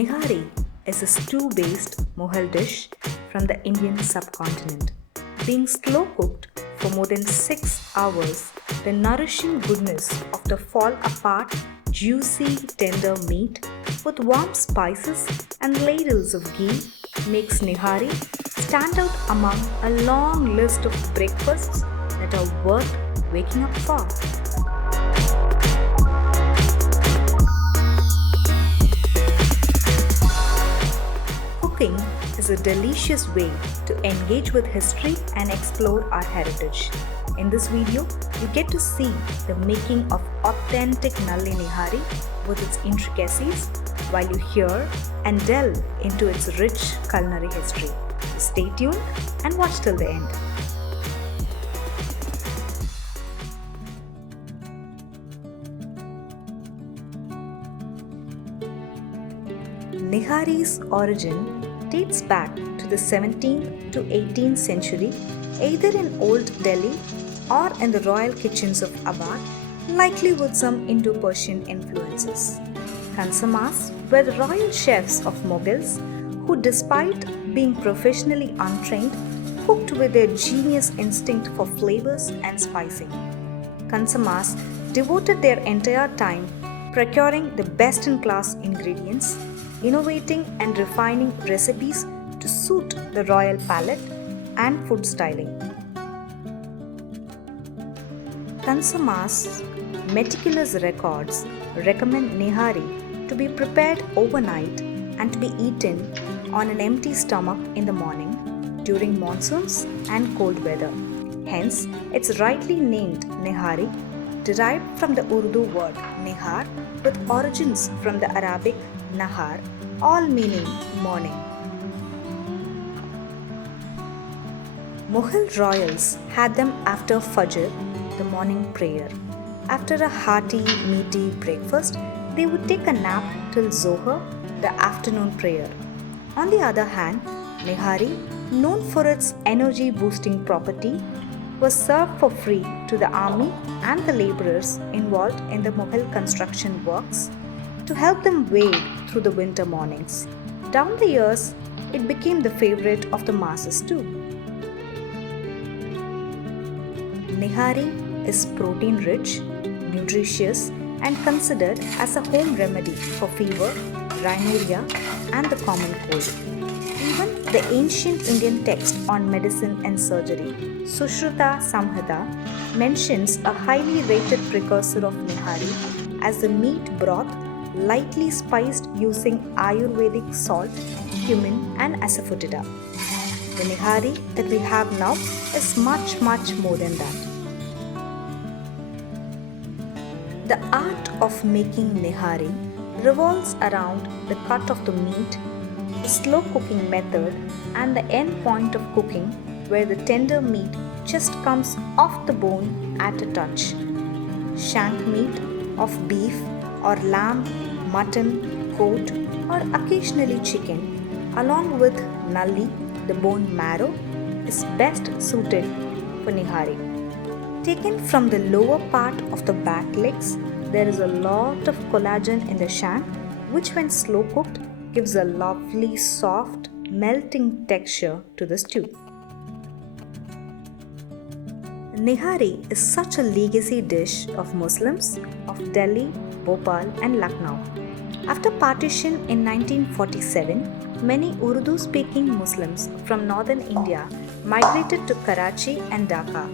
Nihari is a stew-based Mughal dish from the Indian subcontinent. Being slow cooked for more than 6 hours, the nourishing goodness of the fall apart, juicy, tender meat with warm spices and ladles of ghee makes Nihari stand out among a long list of breakfasts that are worth waking up for. Cooking is a delicious way to engage with history and explore our heritage. In this video, you get to see the making of authentic Nalli Nihari with its intricacies while you hear and delve into its rich culinary history. So stay tuned and watch till the end. Nihari's origin dates back to the 17th to 18th century, either in Old Delhi or in the royal kitchens of Awadh, likely with some Indo-Persian influences. Khansamas were the royal chefs of Mughals who, despite being professionally untrained, cooked with their genius instinct for flavors and spicing. Khansamas devoted their entire time procuring the best-in-class ingredients, innovating and refining recipes to suit the royal palate and food styling. Khansamas' meticulous records recommend Nihari to be prepared overnight and to be eaten on an empty stomach in the morning during monsoons and cold weather. Hence, it's rightly named Nihari, derived from the Urdu word nihar with origins from the Arabic nahar, all meaning morning. Mughal royals had them after Fajr, the morning prayer. After a hearty, meaty breakfast, they would take a nap till Zohar, the afternoon prayer. On the other hand, Nihari, known for its energy-boosting property, was served for free to the army and the labourers involved in the Mughal construction works to help them wade through the winter mornings. Down the years, it became the favourite of the masses too. Nihari is protein-rich, nutritious and considered as a home remedy for fever, rhinorrhea and the common cold. Even the ancient Indian text on medicine and surgery, Sushruta Samhita, mentions a highly rated precursor of Nihari as the meat broth lightly spiced using Ayurvedic salt, cumin and asafoetida. The Nihari that we have now is much more than that. The art of making Nihari revolves around the cut of the meat, the slow cooking method and the end point of cooking where the tender meat just comes off the bone at a touch. Shank meat of beef or lamb, mutton, goat or occasionally chicken along with nalli, the bone marrow, is best suited for Nihari. Taken from the lower part of the back legs, there is a lot of collagen in the shank which when slow cooked gives a lovely soft melting texture to the stew. Nihari is such a legacy dish of Muslims of Delhi, Bhopal and Lucknow. After partition in 1947, many Urdu-speaking Muslims from northern India migrated to Karachi and Dhaka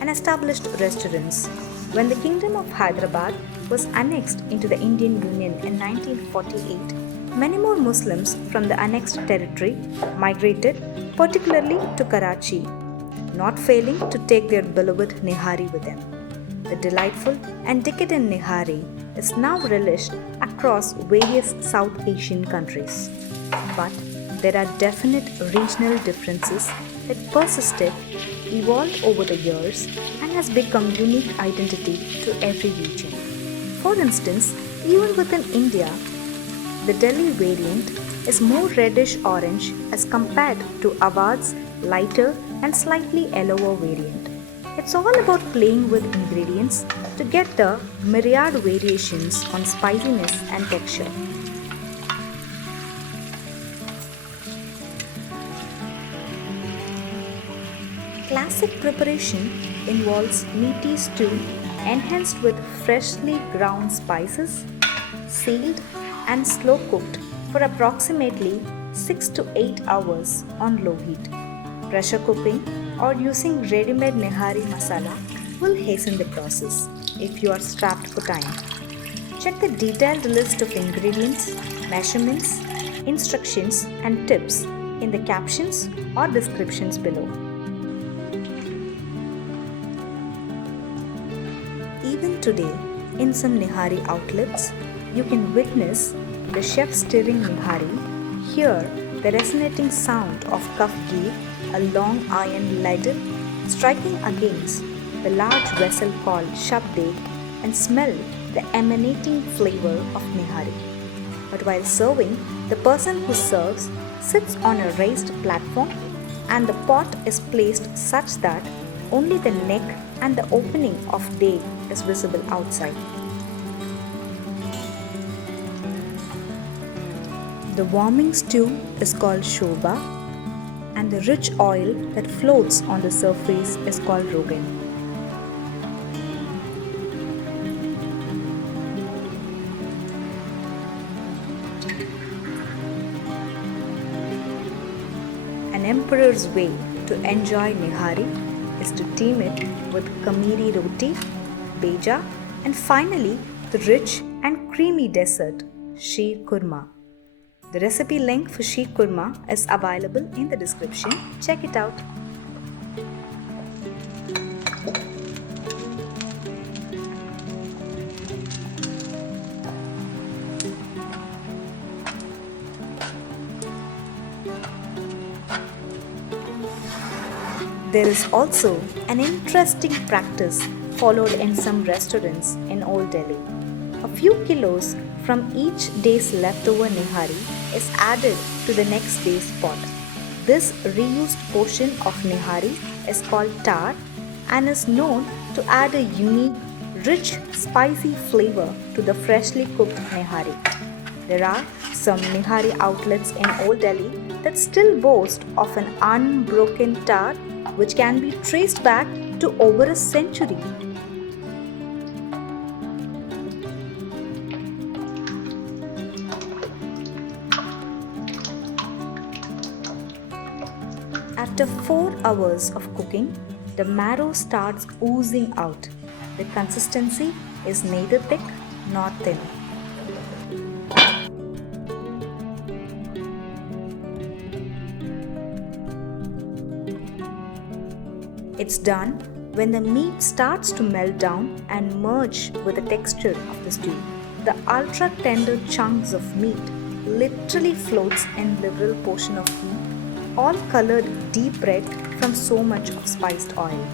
and established restaurants. When the Kingdom of Hyderabad was annexed into the Indian Union in 1948, many more Muslims from the annexed territory migrated, particularly to Karachi, not failing to take their beloved Nihari with them. The delightful and decadent Nihari is now relished across various South Asian countries. But there are definite regional differences that persisted, evolved over the years and has become unique identity to every region. For instance, even within India, the Delhi variant is more reddish orange as compared to Awadh's lighter and slightly yellower variant. It's all about playing with ingredients to get the myriad variations on spiciness and texture. classic preparation involves meaty stew enhanced with freshly ground spices, sealed and slow cooked for approximately 6 to 8 hours on low heat. Pressure cooking or using ready-made Nihari masala will hasten the process if you are strapped for time. Check the detailed list of ingredients, measurements, instructions and tips in the captions or descriptions below. Even today, in some Nihari outlets, you can witness the chef stirring Nihari, hear the resonating sound of cuff ghee, a long iron ladle, striking against the large vessel called shabde, and smell the emanating flavor of Nihari. But while serving, the person who serves sits on a raised platform and the pot is placed such that only the neck and the opening of day is visible outside. The warming stew is called shorba and the rich oil that floats on the surface is called rogan. An emperor's way to enjoy Nihari is to team it with kamiri roti, beja, and finally the rich and creamy dessert, sheer kurma. The recipe link for sheer kurma is available in the description. Check it out. There is also an interesting practice followed in some restaurants in Old Delhi. A few kilos from each day's leftover Nihari is added to the next day's pot. This reused portion of Nihari is called tar and is known to add a unique, rich, spicy flavor to the freshly cooked Nihari. There are some Nihari outlets in Old Delhi that still boast of an unbroken tar which can be traced back to over a century. After 4 hours of cooking, the marrow starts oozing out. The consistency is neither thick nor thin. It's done when the meat starts to melt down and merge with the texture of the stew. The ultra tender chunks of meat literally floats in liberal portion of ghee, all colored deep red from so much of spiced oil.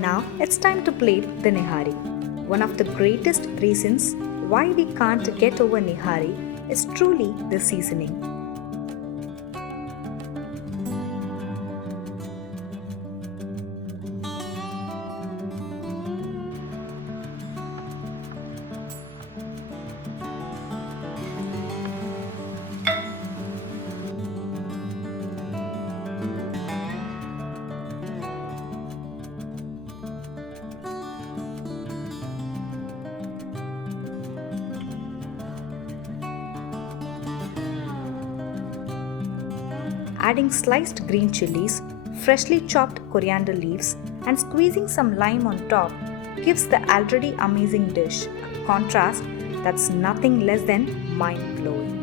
Now it's time to plate the Nihari. One of the greatest reasons why we can't get over Nihari is truly the seasoning. Adding sliced green chilies, freshly chopped coriander leaves, and squeezing some lime on top gives the already amazing dish a contrast that's nothing less than mind-blowing.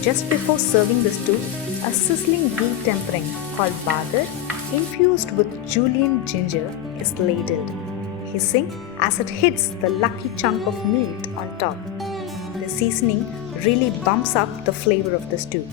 Just before serving the stew, a sizzling ghee tempering called badar, infused with julienne ginger, is ladled, hissing as it hits the lucky chunk of meat on top. The seasoning really bumps up the flavor of the stew.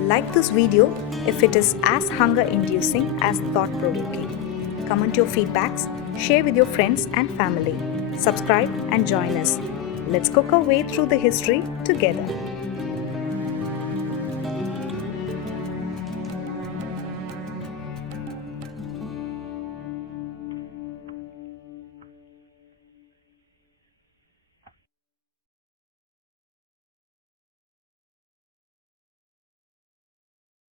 Like this video if it is as hunger-inducing as thought-provoking. Comment your feedbacks, share with your friends and family. Subscribe and join us. Let's cook our way through the history together.